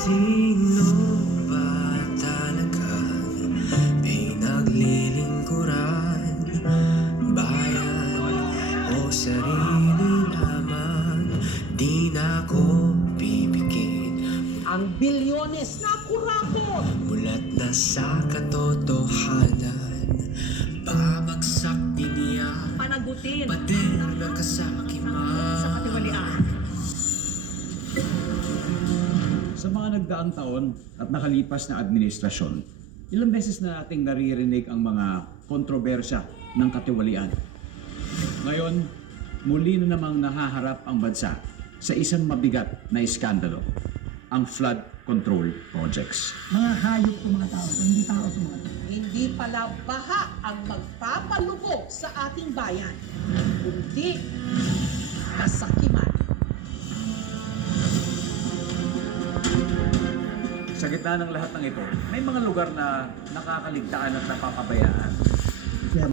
Sino ba talaga pinaglilingkuran? Bayan o sarili lamang, di na ko pipikit. Ang bilyones na kurakot! Mulat na sa katotohanan, babagsak din yan. Panagutin Pader na kasakiman. sa katiwalian. Sa mga nagdaang taon at nakalipas na administrasyon, ilang beses na nating naririnig ang mga kontrobersya ng katiwalian. Ngayon, muli na namang nahaharap ang bansa sa isang mabigat na iskandalo, ang flood control projects. Mga hayop itong mga tao, hindi tao itong mga tao. Hindi pala baha ang magpapalubog sa ating bayan, kundi kasakiman. Sa gitna ng lahat ng ito, may mga lugar na nakakaligtaan at napapabayaan.